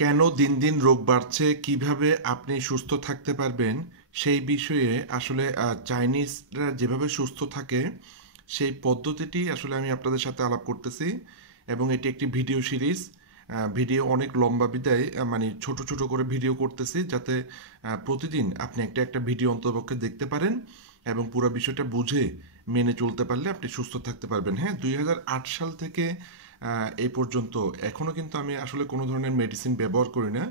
কেন দিন দিন রোগ বাড়ছে, কিভাবে আপনি সুস্থ থাকতে পারবেন সেই বিষয়ে আসলে চাইনিজরা যেভাবে সুস্থ থাকে সেই পদ্ধতিটি আসলে আমি আপনাদের সাথে আলাপ করতেছি। এবং এটি একটি ভিডিও সিরিজ। ভিডিও অনেক লম্বা বিদায় মানে ছোট ছোট করে ভিডিও করতেছি, যাতে প্রতিদিন আপনি একটা একটা ভিডিও অন্ততপক্ষে দেখতে পারেন এবং পুরো বিষয়টা বুঝে মেনে চলতে পারলে আপনি সুস্থ থাকতে পারবেন। হ্যাঁ, 2008 সাল থেকে এই পর্যন্ত এখনও কিন্তু আমি আসলে কোনো ধরনের মেডিসিন ব্যবহার করি না।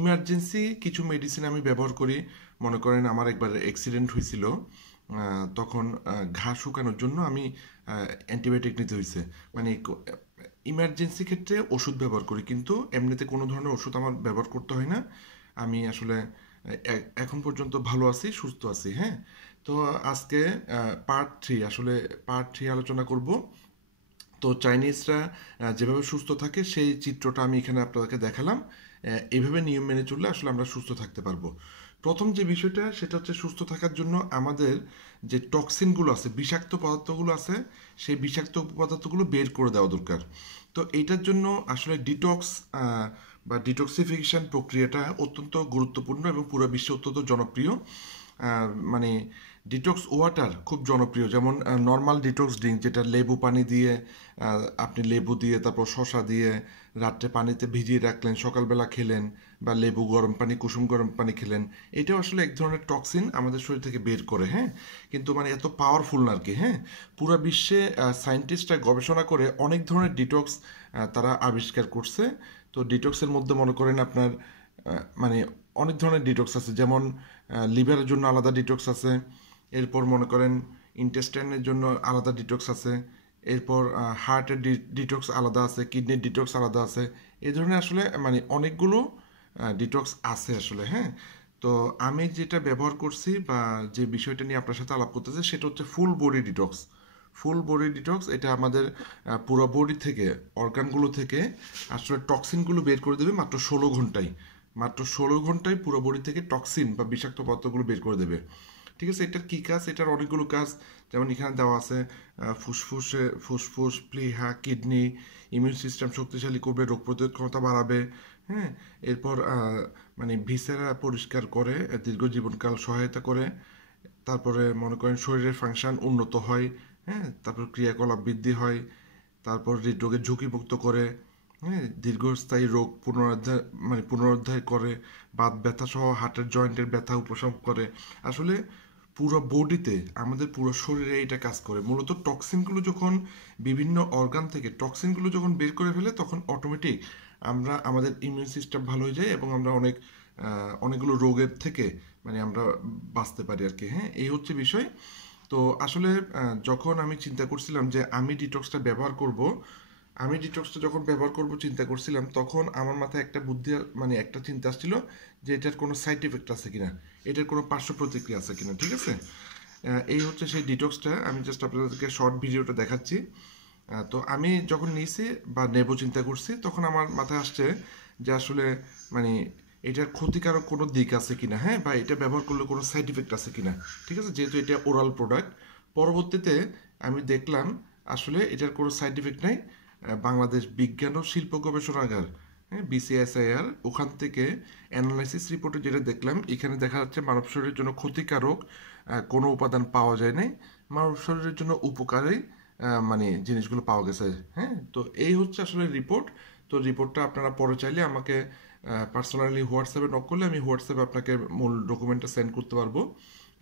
ইমার্জেন্সি কিছু মেডিসিন আমি ব্যবহার করি। মনে করেন আমার একবার অ্যাক্সিডেন্ট হয়েছিল, তখন ঘা শুকানোর জন্য আমি অ্যান্টিবায়োটিক নিতে হয়েছে। মানে ইমার্জেন্সি ক্ষেত্রে ওষুধ ব্যবহার করি, কিন্তু এমনিতে কোনো ধরনের ওষুধ আমার ব্যবহার করতে হয় না। আমি আসলে এখন পর্যন্ত ভালো আছি, সুস্থ আছি। হ্যাঁ, তো আজকে পার্ট থ্রি আলোচনা করব। তো চাইনিজরা যেভাবে সুস্থ থাকে সেই চিত্রটা আমি এখানে আপনাদেরকে দেখালাম। এইভাবে নিয়ম মেনে চললে আসলে আমরা সুস্থ থাকতে পারবো। প্রথম যে বিষয়টা সেটা হচ্ছে, সুস্থ থাকার জন্য আমাদের যে টক্সিনগুলো আছে, বিষাক্ত পদার্থগুলো আছে, সেই বিষাক্ত পদার্থগুলো বের করে দেওয়া দরকার। তো এইটার জন্য আসলে ডিটক্স বা ডিটক্সিফিকেশন প্রক্রিয়াটা অত্যন্ত গুরুত্বপূর্ণ এবং পুরো বিশ্বে অত্যন্ত জনপ্রিয়। মানে ডিটক্স ওয়াটার খুব জনপ্রিয়, যেমন নর্মাল ডিটক্স ড্রিঙ্ক, যেটা লেবু পানি দিয়ে আপনি লেবু দিয়ে তারপর শশা দিয়ে রাত্রে পানিতে ভিজিয়ে রাখলেন, সকালবেলা খেলেন, বা লেবু গরম পানি, কুসুম গরম পানি খেলেন। এটাও আসলে এক ধরনের টক্সিন আমাদের শরীর থেকে বের করে। হ্যাঁ, কিন্তু মানে এত পাওয়ারফুল না আর কি। হ্যাঁ, পুরো বিশ্বে সায়েন্টিস্টরা গবেষণা করে অনেক ধরনের ডিটক্স তারা আবিষ্কার করছে। তো ডিটক্সের মধ্যে মনে করেন আপনার মানে অনেক ধরনের ডিটক্স আছে, যেমন লিভারের জন্য আলাদা ডিটক্স আছে। এরপর মনে করেন ইন্টেস্টাইনের জন্য আলাদা ডিটক্স আছে। এরপর হার্টের ডিটক্স আলাদা আছে, কিডনির ডিটক্স আলাদা আছে। এই ধরনের আসলে মানে অনেকগুলো ডিটক্স আছে আসলে। হ্যাঁ, তো আমি যেটা ব্যবহার করছি বা যে বিষয়টা নিয়ে আপনার সাথে আলাপ করতেছি সেটা হচ্ছে full body detox. Full body detox এটা আমাদের পুরো বডি থেকে, অর্গানগুলো থেকে আসলে টক্সিনগুলো বের করে দেবে মাত্র 16 ঘন্টায়। মাত্র 16 ঘন্টায় পুরো বডি থেকে টক্সিন বা বিষাক্ত পদার্থগুলো বের করে দেবে। ঠিক আছে, এটার কী কাজ? এটার অনেকগুলো কাজ। যেমন এখানে দেওয়া আছে, ফুসফুস, প্লিহা, কিডনি, ইমিউন সিস্টেম শক্তিশালী করবে, রোগ প্রতিরোধ ক্ষমতা বাড়াবে। হ্যাঁ, এরপর মানে ভিসেরা পরিষ্কার করে, দীর্ঘ জীবনকাল সহায়তা করে। তারপরে মনে করেন শরীরের ফাংশন উন্নত হয়। হ্যাঁ, তারপর ক্রিয়াকলাপ বৃদ্ধি হয়। তারপর হৃদরোগের ঝুঁকিমুক্ত করে। হ্যাঁ, দীর্ঘস্থায়ী রোগ পুনরুদ্ধার করে। বাত ব্যথা সহ হার্টের জয়েন্টের ব্যথা উপশম করে। আসলে পুরো বডিতে, আমাদের পুরো শরীরে এটা কাজ করে। মূলত টক্সিনগুলো যখন বিভিন্ন অর্গান থেকে টক্সিনগুলো যখন বের করে ফেলে, তখন অটোমেটিক আমাদের ইমিউন সিস্টেম ভালো হয়ে যায় এবং আমরা অনেকগুলো রোগের থেকে মানে আমরা বাঁচতে পারি আর কি। হ্যাঁ, এই হচ্ছে বিষয়। তো আসলে যখন আমি চিন্তা করছিলাম যে আমি ডিটক্সটা যখন ব্যবহার করব চিন্তা করছিলাম, তখন আমার মাথায় একটা বুদ্ধি মানে একটা চিন্তা আসছিল যে এটার কোনো সাইড ইফেক্ট আছে কিনা, এটার কোনো পার্শ্ব প্রতিক্রিয়া আছে কিনা। ঠিক আছে, এই হচ্ছে সেই ডিটক্সটা। আমি জাস্ট আপনাদেরকে শর্ট ভিডিওটা দেখাচ্ছি। তো আমি যখন নিয়েছি বা নেব চিন্তা করছি, তখন আমার মাথায় আসছে যে আসলে মানে এটার ক্ষতিকারক কোনো দিক আছে কিনা। হ্যাঁ, বা এটা ব্যবহার করলে কোনো সাইড ইফেক্ট আছে কিনা। ঠিক আছে, যেহেতু এটা ওরাল প্রোডাক্ট। পরবর্তীতে আমি দেখলাম আসলে এটার কোনো সাইড ইফেক্ট নাই। বাংলাদেশ বিজ্ঞান ও শিল্প গবেষণাগার, হ্যাঁ, BCSIR, ওখান থেকে অ্যানালাইসিস রিপোর্টে যেটা দেখলাম, এখানে দেখা যাচ্ছে মানব শরীরের জন্য ক্ষতিকারক কোনো উপাদান পাওয়া যায় নাই। মানব শরীরের জন্য উপকারী মানে জিনিসগুলো পাওয়া গেছে। হ্যাঁ, তো এই হচ্ছে আসলে রিপোর্ট। তো রিপোর্টটা আপনারা পরে চাইলে আমাকে পার্সোনালি হোয়াটসঅ্যাপে নক করলে আমি হোয়াটসঅ্যাপে আপনাকে মূল ডকুমেন্টটা সেন্ড করতে পারবো।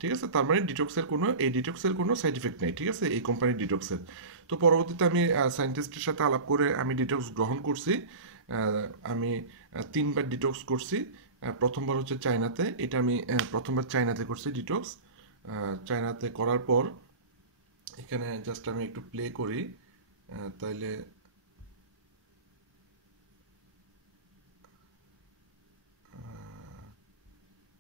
ঠিক আছে, তার মানে ডিটক্সের কোনো সাইড ইফেক্ট নেই। ঠিক আছে, এই কোম্পানির ডিটক্সের। তো পরবর্তীতে আমি সায়েন্টিস্টের সাথে আলাপ করে আমি ডিটক্স গ্রহণ করছি। আমি 3বার ডিটক্স করছি। প্রথমবার হচ্ছে চায়নাতে, এটা আমি প্রথমবার চায়নাতে করছি ডিটক্স। চায়নাতে করার পর এখানে জাস্ট আমি একটু প্লে করি, তাইলে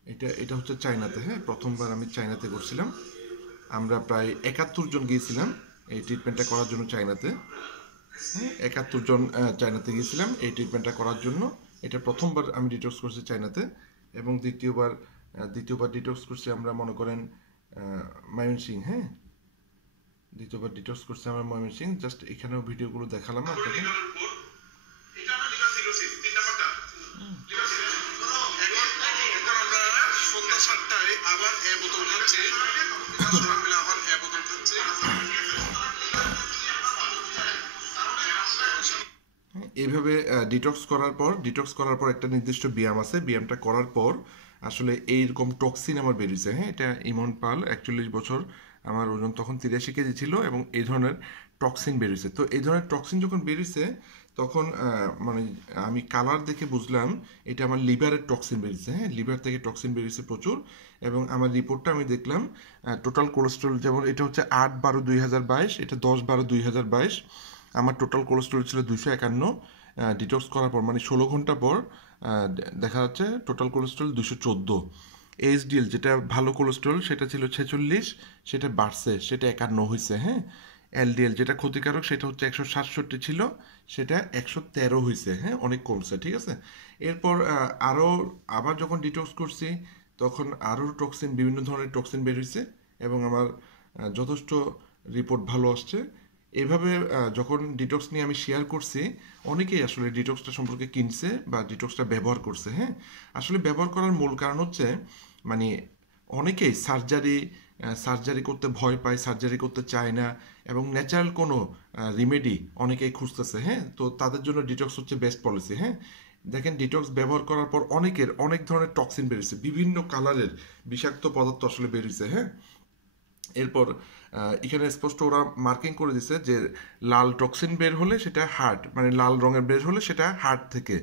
এটা এটা হচ্ছে চায়নাতে। হ্যাঁ, প্রথমবার আমি চায়নাতে করছিলাম। আমরা প্রায় 71 জন গিয়েছিলাম এই ট্রিটমেন্টটা করার জন্য চায়নাতে। হ্যাঁ, 71 জন চায়নাতে গিয়েছিলাম এই ট্রিটমেন্টটা করার জন্য। এটা প্রথমবার আমি ডিটক্স করছি চায়নাতে। এবং দ্বিতীয়বার ডিটক্স করছি আমরা মনে করেন ময়মনসিং। হ্যাঁ, দ্বিতীয়বার ডিটক্স করছি আমরা ময়মনসিং। জাস্ট এখানেও ভিডিওগুলো দেখালাম আপনাকে। এইভাবে ডিটক্স করার পর একটা নির্দিষ্ট ব্যায়াম আছে, ব্যায়ামটা করার পর আসলে এইরকম টক্সিন আমার বেরিয়েছে। হ্যাঁ, এটা ইমন পাল, 41 বছর, আমার ওজন তখন 83 কেজি ছিল, এবং এই ধরনের টক্সিন বেরিয়েছে। তো এই ধরনের টক্সিন যখন বেরিয়েছে তখন মানে আমি কালার দেখে বুঝলাম এটা আমার লিভারের টক্সিন বেরিয়েছে। হ্যাঁ, লিভার থেকে টক্সিন বেরিয়েছে প্রচুর। এবং আমার রিপোর্টটা আমি দেখলাম, টোটাল কোলেস্ট্রল, যেমন এটা হচ্ছে 8/12/2022, এটা 10/12/2022। আমার টোটাল কোলেস্ট্রল ছিল 251। ডিটক্স করার পর মানে 16 ঘন্টা পর দেখা যাচ্ছে টোটাল কোলেস্ট্রল 214। এইচডিএল যেটা ভালো কোলেস্ট্রল সেটা ছিল 46, সেটা বাড়ছে, সেটা 51 হয়েছে। হ্যাঁ, এলডিএল যেটা ক্ষতিকারক সেটা হচ্ছে 167 ছিল, সেটা 113 হয়েছে। হ্যাঁ, অনেক কমছে, ঠিক আছে। এরপর আরও আবার যখন ডিটক্স করছি তখন আরও টক্সিন, বিভিন্ন ধরনের টক্সিন বের হয়েছে, এবং আমার যথেষ্ট রিপোর্ট ভালো আসছে। এভাবে যখন ডিটক্স নিয়ে আমি শেয়ার করছি, অনেকেই আসলে ডিটক্সটা সম্পর্কে কিনছে বা ডিটক্সটা ব্যবহার করছে। হ্যাঁ, আসলে ব্যবহার করার মূল কারণ হচ্ছে মানে অনেকেই সার্জারি করতে ভয় পায়, সার্জারি করতে চায় না, এবং ন্যাচারাল কোনো রিমেডি অনেকেই খুঁজতেছে। হ্যাঁ, তো তাদের জন্য ডিটক্স হচ্ছে বেস্ট পলিসি। হ্যাঁ, দেখেন ডিটক্স ব্যবহার করার পর অনেকের অনেক ধরনের টক্সিন বেরিয়েছে, বিভিন্ন কালারের বিষাক্ত পদার্থ আসলে বেরিয়েছে। হ্যাঁ, এরপর এখানে স্পষ্ট ওরা মার্কিং করে দিছে যে লাল টক্সিন বের হলে সেটা হার্ট, মানে লাল রঙের বের হলে সেটা হার্ট থেকে,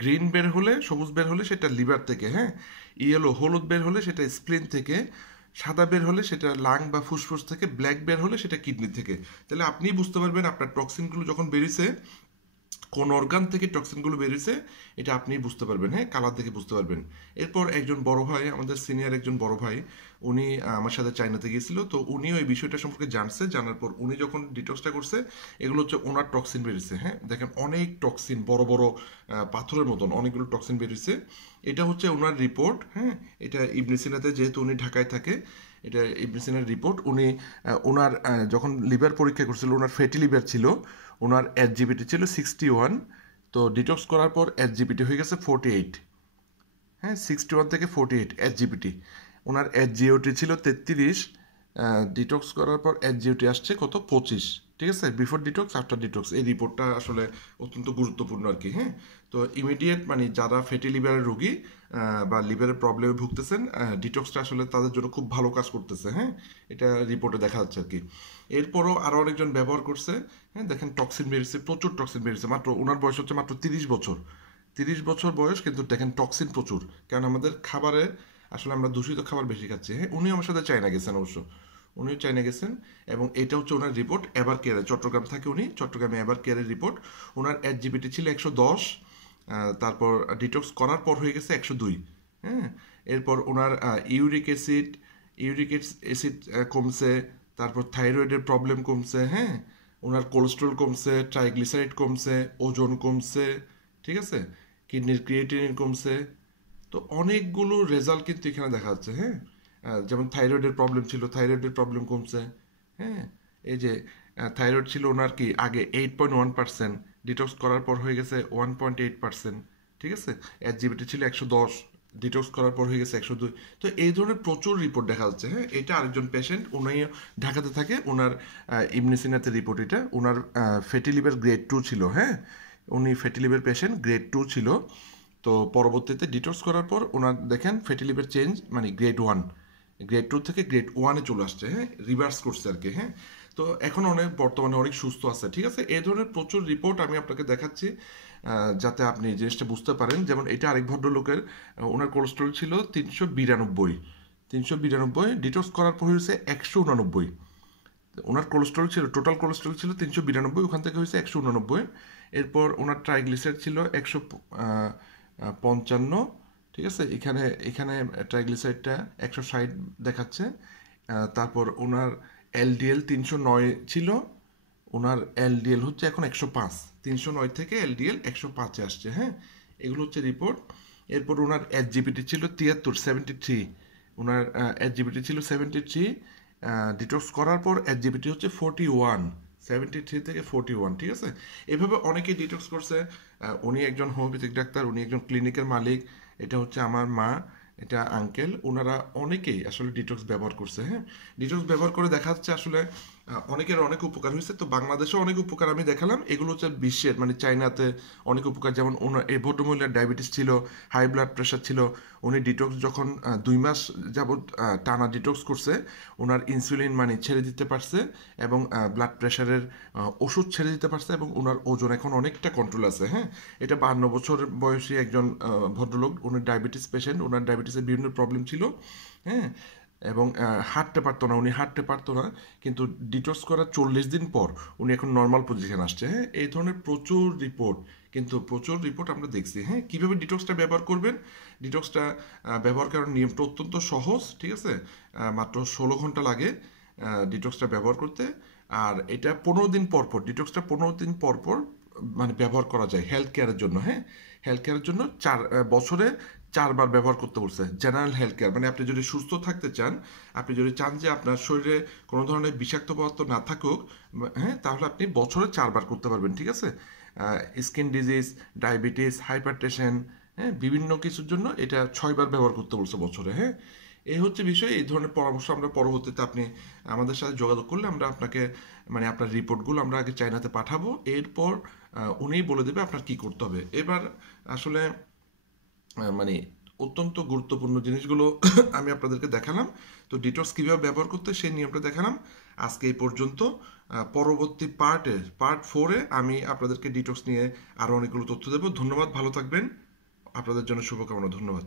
গ্রিন বের হলে, সবুজ বের হলে সেটা লিভার থেকে, হ্যাঁ, ইয়েলো হলুদ বের হলে সেটা স্প্লিন থেকে, সাদা বের হলে সেটা লাং বা ফুসফুস থেকে, ব্ল্যাক বের হলে সেটা কিডনি থেকে। তাহলে আপনিই বুঝতে পারবেন আপনার টক্সিনগুলো যখন বেরিয়েছে কোন অর্গান থেকে টক্সিনগুলো বেরিয়েছে, এটা আপনি বুঝতে পারবেন। হ্যাঁ, কালার দেখে বুঝতে পারবেন। এরপর একজন বড় ভাই, আমাদের সিনিয়র একজন বড় ভাই, উনি আমার সাথে চায়নাতে গিয়েছিল, তো উনিও এই বিষয়টা সম্পর্কে জানছে। জানার পর উনি যখন ডিটক্সটা করছে, এগুলো হচ্ছে ওনার টক্সিন বেরিয়েছে। হ্যাঁ, দেখেন অনেক টক্সিন, বড় বড় পাথরের মতন অনেকগুলো টক্সিন বেরিয়েছে। এটা হচ্ছে ওনার রিপোর্ট। হ্যাঁ, এটা ইবনে সিনাতে, যেহেতু উনি ঢাকায় থাকে, এটা ইবনে সিনার রিপোর্ট। উনি ওনার যখন লিভার পরীক্ষা করছিল, ওনার ফ্যাটি লিভার ছিল, ওনার এসজিপিটি ছিল 61। তো ডিটক্স করার পর এসজিপিটি হয়ে গেছে 48। হ্যাঁ, 61 থেকে 48 এসজিপিটি। ওনার এসজিওটি ছিল 33। ডিটক্স করার পর এসজিওটি আসছে কত, 25। ঠিক আছে, বিফোর ডিটক্স আফটার ডিটক্স, এই রিপোর্টটা আসলে অত্যন্ত গুরুত্বপূর্ণ আর কি। হ্যাঁ, তো ইমিডিয়েট মানে যারা ফ্যাটি লিভারের রোগী বা লিভারের প্রবলেমে ভুগতেছেন, ডিটক্সটা আসলে তাদের জন্য খুব ভালো কাজ করতেছে। হ্যাঁ, এটা রিপোর্টে দেখা যাচ্ছে আর কি। এরপরও আরও অনেকজন ব্যবহার করছে। হ্যাঁ, দেখেন টক্সিন বেরিয়েছে, প্রচুর টক্সিন বেরিয়েছে। মাত্র ওনার বয়স হচ্ছে মাত্র 30 বছর, 30 বছর বয়স, কিন্তু দেখেন টক্সিন প্রচুর। কারণ আমাদের খাবারে আসলে আমরা দূষিত খাবার বেশি খাচ্ছি। হ্যাঁ, উনি আমার সাথে চায়না গেছেন অবশ্য, উনিও চায়না গেছেন। এবং এটা হচ্ছে ওনার রিপোর্ট, এবার কেয়ারে, চট্টগ্রাম থাকে উনি, চট্টগ্রামে এবার কেয়ারের রিপোর্ট। ওনার এসজিপিটি ছিল 110, তারপর ডিটক্স করার পর হয়ে গেছে 102। হ্যাঁ, এরপর ওনার ইউরিক অ্যাসিড কমছে, তারপর থাইরয়েডের প্রবলেম কমছে। হ্যাঁ, ওনার কোলেস্ট্রল কমছে, ট্রাইগ্লিসারাইড কমছে, ওজন কমছে, ঠিক আছে, কিডনির ক্রিয়েটিনিন কমছে। তো অনেকগুলো রেজাল্ট কিন্তু এখানে দেখা যাচ্ছে। হ্যাঁ, যেমন থাইরয়েডের প্রবলেম ছিল, থাইরয়েডের প্রবলেম কমছে। হ্যাঁ, এই যে থাইরয়েড ছিল ওনার কি আগে 8.1%, ডিটক্স করার পর হয়ে গেছে 1.8%। ঠিক আছে, এসজিবিটি ছিল 110, ডিটক্স করার পর হয়ে গেছে 102। তো এই ধরনের প্রচুর রিপোর্ট দেখা যাচ্ছে। হ্যাঁ, এটা আরেকজন পেশেন্ট, উনি ঢাকাতে থাকে, ওনার ইবনে সিনাতে রিপোর্ট এটা। ওনার ফ্যাটি লিভার গ্রেড 2 ছিল। হ্যাঁ, উনি ফ্যাটি লিভার পেশেন্ট, গ্রেড 2 ছিল। তো পরবর্তীতে ডিটক্স করার পর ওনার দেখেন ফ্যাটি লিভার চেঞ্জ, মানে গ্রেড 1, গ্রেড 2 থেকে গ্রেড 1-এ চলে আসছে। হ্যাঁ, রিভার্স করছে আর কি। হ্যাঁ, তো এখন অনেক বর্তমানে অনেক সুস্থ আছে। ঠিক আছে, এই ধরনের প্রচুর রিপোর্ট আমি আপনাকে দেখাচ্ছি যাতে আপনি জিনিসটা বুঝতে পারেন। যেমন এটা আরেক ভদ্রলোকের, ওনার কোলেস্ট্রল ছিল 392, 392, ডিটক্স করার পর হয়েছে 189। ওনার কোলেস্ট্রল ছিল, টোটাল কোলেস্ট্রল ছিল 392, ওখান থেকে হয়েছে 189। এরপর ওনার ট্রাইগ্লিসাইড ছিল 155। ঠিক আছে, এখানে এখানে ট্রাইগ্লিসাইডটা 160 দেখাচ্ছে। তারপর ওনার এলডিএল 309 ছিল, ওনার এলডিএল হচ্ছে এখন 105। 309 থেকে এলডিএল 105-এ আসছে। হ্যাঁ, এগুলো হচ্ছে রিপোর্ট। এরপর ওনার এসজিপিটি ছিল 73, ওনার এসজিপিটি ছিল 73। ডিটক্স করার পর এসজিপিটি হচ্ছে 41, 73 থেকে 41। ঠিক আছে, এভাবে অনেকেই ডিটক্স করছে। উনি একজন হোমিওপ্যাথিক ডাক্তার, উনি একজন ক্লিনিকের মালিক। এটা হচ্ছে আমার মা, এটা আঙ্কেল, ওনারা অনেকেই আসলে ডিটক্স ব্যবহার করছে। হ্যাঁ, ডিটক্স ব্যবহার করে দেখা যাচ্ছে আসলে অনেকের অনেক উপকার হয়েছে। তো বাংলাদেশে অনেক উপকার আমি দেখালাম, এগুলো হচ্ছে বিশ্বের মানে চায়নাতে অনেক উপকার। যেমন ওনার এই ভদ্রমহিলার ডায়াবেটিস ছিল, হাই ব্লাড প্রেশার ছিল, উনি ডিটক্স যখন 2 মাস যাবৎ টানা ডিটক্স করছে, ওনার ইনসুলিন মানে ছেড়ে দিতে পারছে এবং ব্লাড প্রেশারের ওষুধ ছেড়ে দিতে পারছে এবং ওনার ওজন এখন অনেকটা কন্ট্রোল আছে। হ্যাঁ, এটা 52 বছর বয়সী একজন ভদ্রলোক, উনি ডায়াবেটিস পেশেন্ট, ওনার ডায়াবেটিসের বিভিন্ন প্রবলেম ছিল। হ্যাঁ, এবং হাঁটতে পারতো না, উনি হাঁটতে পারতো না, কিন্তু ডিটক্স করার 40 দিন পর উনি এখন নর্মাল পজিশন আসছে। হ্যাঁ, এই ধরনের প্রচুর রিপোর্ট আমরা দেখছি। হ্যাঁ, কীভাবে ডিটক্সটা ব্যবহার করবেন, ডিটক্সটা ব্যবহার করার নিয়মটা অত্যন্ত সহজ, ঠিক আছে। মাত্র 16 ঘন্টা লাগে ডিটক্সটা ব্যবহার করতে। আর এটা 15 দিন পর পর, ডিটক্সটা 15 দিন পর পর মানে ব্যবহার করা যায় হেলথ কেয়ারের জন্য। হ্যাঁ, হেলথ কেয়ারের জন্য বছরে 4 বার ব্যবহার করতে বলছে। জেনারেল হেলথ কেয়ার মানে আপনি যদি সুস্থ থাকতে চান, আপনি যদি চান যে আপনার শরীরে কোনো ধরনের বিষাক্ত পদার্থ না থাকুক, হ্যাঁ, তাহলে আপনি বছরে 4 বার করতে পারবেন, ঠিক আছে। স্কিন ডিজিজ, ডায়াবেটিস, হাইপারটেনশন, হ্যাঁ, বিভিন্ন কিছুর জন্য এটা 6 বার ব্যবহার করতে বলছে বছরে। হ্যাঁ, এই হচ্ছে বিষয়। এই ধরনের পরামর্শ আমরা পরবর্তীতে আপনি আমাদের সাথে যোগাযোগ করলে আমরা আপনাকে মানে আপনার রিপোর্টগুলো আমরা আগে চায়নাতে পাঠাবো, এরপর উনিই বলে দেবে আপনার কি করতে হবে। এবার আসলে মানে অত্যন্ত গুরুত্বপূর্ণ জিনিসগুলো আমি আপনাদেরকে দেখালাম। তো ডিটক্স কীভাবে ব্যবহার করতে সেই নিয়মটা দেখালাম। আজকে এই পর্যন্ত। পরবর্তী পার্ট 4-এ আমি আপনাদেরকে ডিটক্স নিয়ে আরও অনেকগুলো তথ্য দেবো। ধন্যবাদ, ভালো থাকবেন। আপনাদের জন্য শুভকামনা। ধন্যবাদ।